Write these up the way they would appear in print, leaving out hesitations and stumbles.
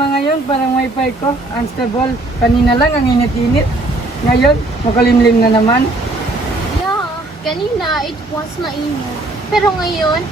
problema ngayon, parang wifi ko, unstable. Kanina lang ang init-init. Ngayon, makalimlim na naman. Yeah, kanina it was mainit. Pero ngayon,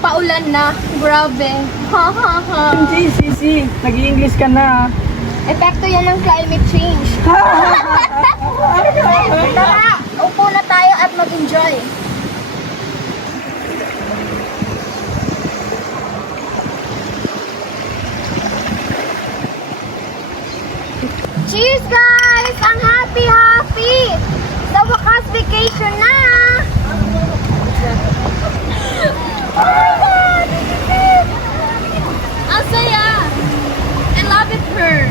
paulan na. Grabe. Ha ha ha. Hindi, Sisi. Nag-i-English ka na. Epekto yan ng climate change. Tara, upo na tayo at mag-enjoy. Cheers guys! Ang happy! Sa wakas vacation na! Oh my God! Ang saya! I love it her!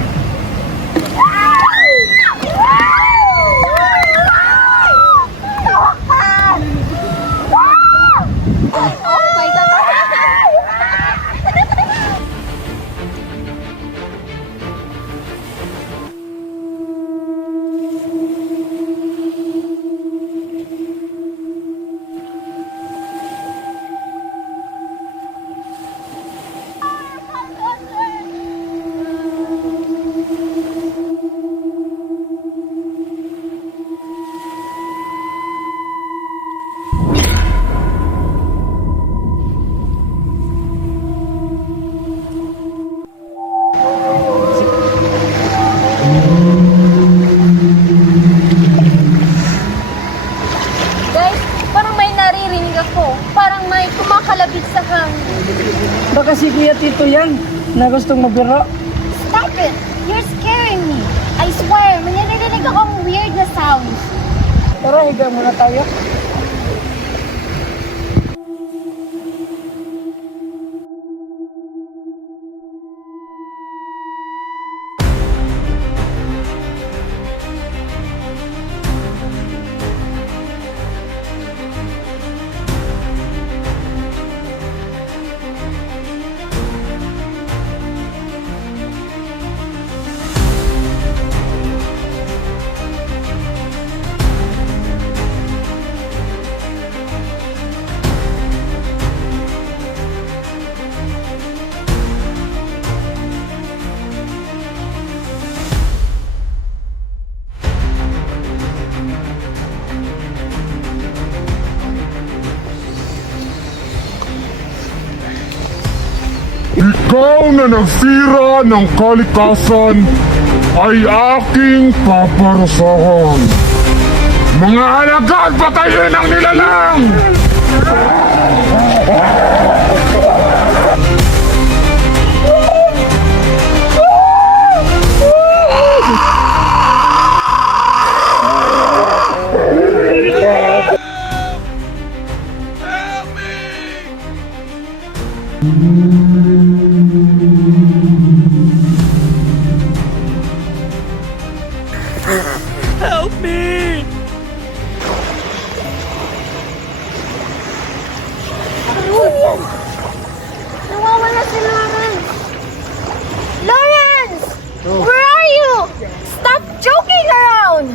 Oh my God! Guys, parang may naririnig ako. Parang may kumakalabit sa hangin. Baka si Kuya Tito yan, na gustong mabiro. Stop it! You're scaring me. I swear, may naririnig akong weird na sounds. Tara, higa muna tayo. Ikaw na nagsira ng kalikasan ay aking paparusahan. Mga alagad, patayin ang nilalang! Help me! Nawawala si Lawrence! Lawrence! Where are you? Stop joking around!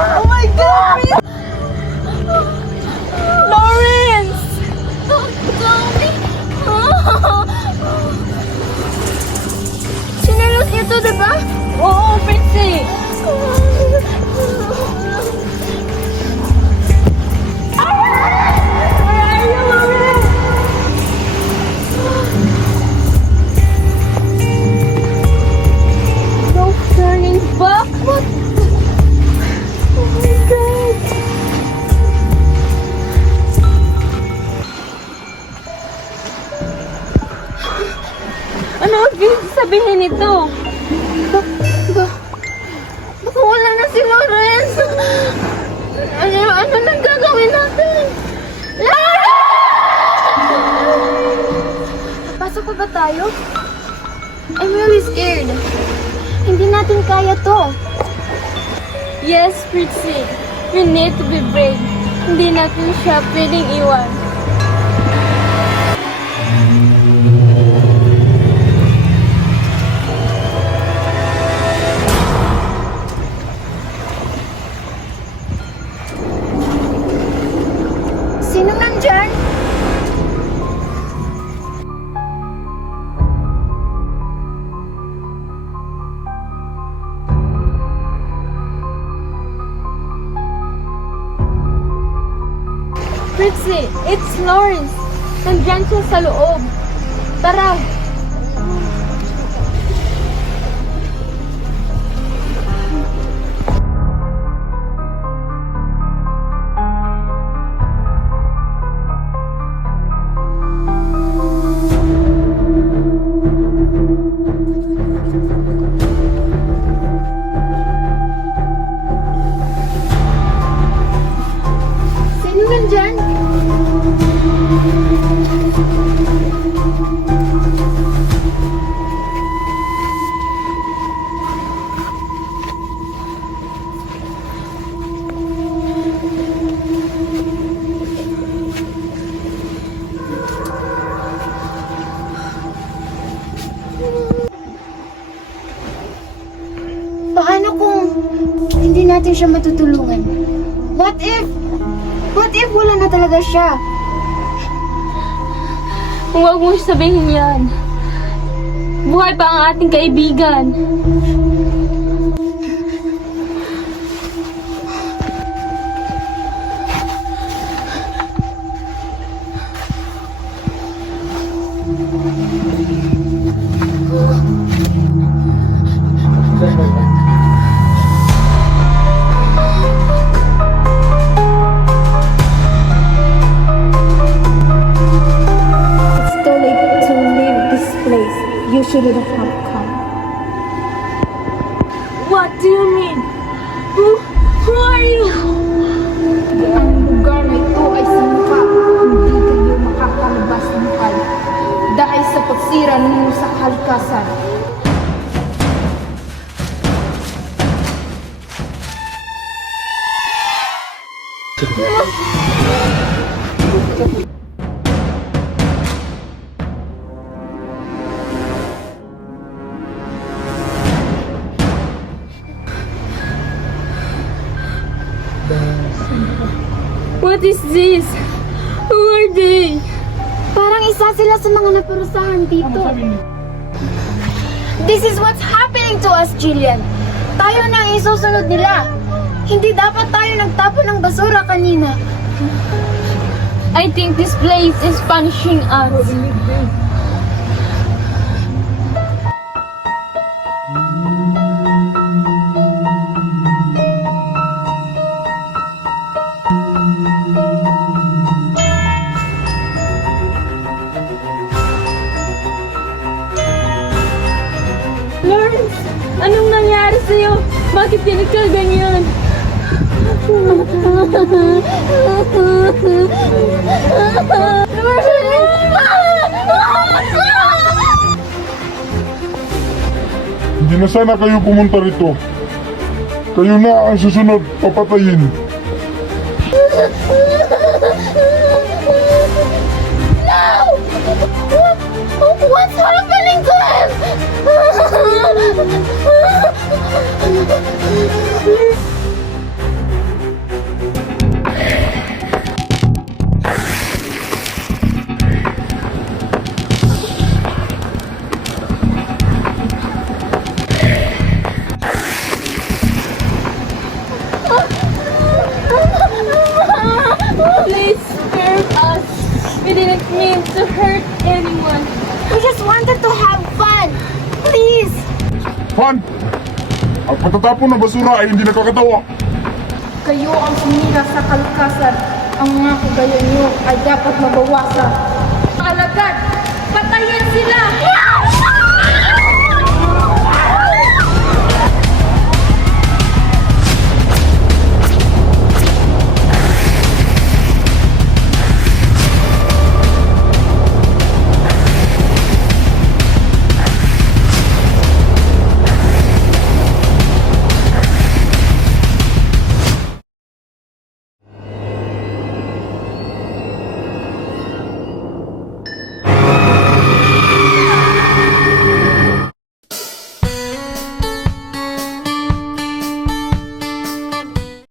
Oh my God! Lawrence! Don't tell me! Sinalos niyo to, diba? Oo, Pixie! Where are you, Lawrence? No turning back? What? Oh my God! Ano ang sabihin nito? Baka wala na si Lawrence! Ano nang gagawin natin? Pasok pa ba tayo? I'm really scared. Hindi natin kaya to. Yes, Fritzy. We need to be brave. Hindi natin siya pwedeng iwan. Sino nandyan? Fritzy, it's Lawrence. Nandyan siya sa loob. Tara. Sino nandyan? Paano kung hindi natin siya matutulungan? What if wala na talaga siya? Huwag mo sabihin yan. Buhay pa ang ating kaibigan. It's too late to leave this place. You shouldn't have come. What do you mean? Who are you? Ang lugar na ito ay sumpa. Hindi kayo makakalabas ng halik. Dahil sa pagsira ninyo sa kalikasan. What is this? Who are they? Parang isa sila sa mga naparusahan dito. This is what's happening to us, Jillian. Tayo na ang isusunod nila. Hindi dapat tayo nagtapon ng basura kanina. I think this place is punishing us. Lawrence, anong nangyari sa'yo? Bakit pinagkaganyan? Hindi na sana kayo pumunta rito. Kayo na ang susunod papatayin. What's happening to him? Please spare us. We didn't mean to hurt anyone. We just wanted to have fun. Please. Han! Ang pagtatapon ng basura ay hindi nakakatawa. Kayo ang sumira sa kalikasan. Ang mga kagaya niyo ay dapat mabawasan. Alagad, patayin sila!